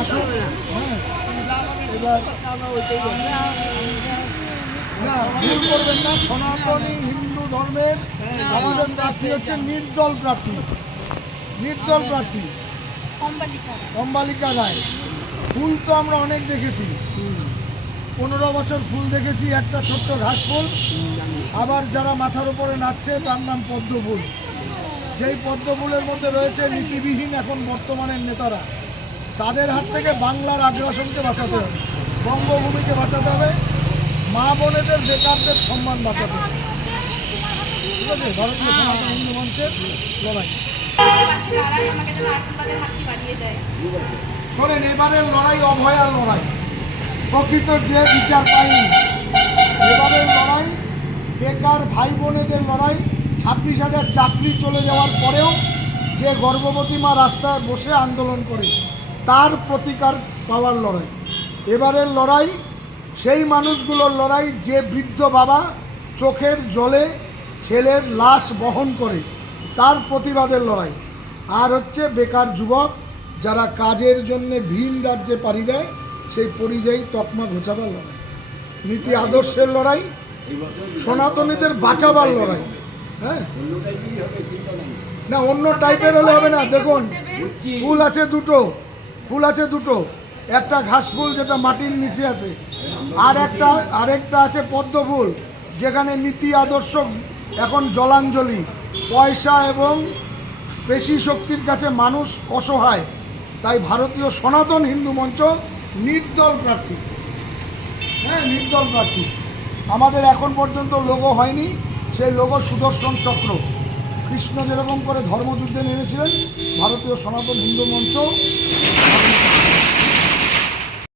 আসুন। এবার না ভুল করবেন না, সনাতনী হিন্দু ধর্মের আমাদের প্রার্থী হচ্ছে নির্দল প্রার্থী, নির্দল প্রার্থী অম্বালিকা রায়। ফুল তো আমরা অনেক দেখেছি, 15 বছর ফুল দেখেছি, একটা ছোট্ট ঘাস ফুল। আবার যারা মাথার উপরে নাচছে তার নাম পদ্ম ফুল। যেই পদ্ম ফুলের মধ্যে রয়েছে নীতিবিহীন এখন বর্তমানের নেতারা, তাদের হাত থেকে বাংলার আগ্রাসনকে বাঁচাতে হবে, বঙ্গভূমিকে বাঁচাতে হবে, মা বোনেদের বেকারদের সম্মান বাঁচাতে হবে। ঠিক আছে, ভারতীয় সনাতন হিন্দু মঞ্চের লড়াই। শোনেন, এবারের লড়াই অভয়ার লড়াই, প্রকৃত যে বিচার পায়নি। এবারের লড়াই বেকার ভাই বোনেদের লড়াই। 26,000 চাকরি চলে যাওয়ার পরেও যে গর্ভবতী মা রাস্তায় বসে আন্দোলন করে, তার প্রতিকার পাওয়ার লড়াই। এবারের লড়াই সেই মানুষগুলোর লড়াই যে বৃদ্ধ বাবা চোখের জলে ছেলের লাশ বহন করে, তার প্রতিবাদের লড়াই। আর হচ্ছে বেকার যুবক যারা কাজের জন্য ভিন রাজ্যে পাড়ি দেয়, সেই পরিযায়ী তকমা ঘোচাবার লড়াই। নীতি আদর্শের লড়াই, সনাতনীদের বাঁচাবার লড়াই। হ্যাঁ, না অন্য টাইপের হলে হবে না। দেখুন, ফুল আছে দুটো, ফুল আছে দুটো, একটা ঘাস ফুল যেটা মাটির নিচে আছে, আরেকটা আছে পদ্ম ফুল, যেখানে নীতি আদর্শ এখন জলাঞ্জলি। পয়সা এবং পেশি শক্তির কাছে মানুষ অসহায়, তাই ভারতীয় সনাতন হিন্দু মঞ্চ নির্দল প্রার্থী। হ্যাঁ, নির্দল প্রার্থী। আমাদের এখন পর্যন্ত লোগো হয়নি, সেই লোগো সুদর্শন চক্র। কৃষ্ণ যেরকম করে ধর্মযুদ্ধে নেমেছিলেন, ভারতীয় সনাতন হিন্দু মঞ্চ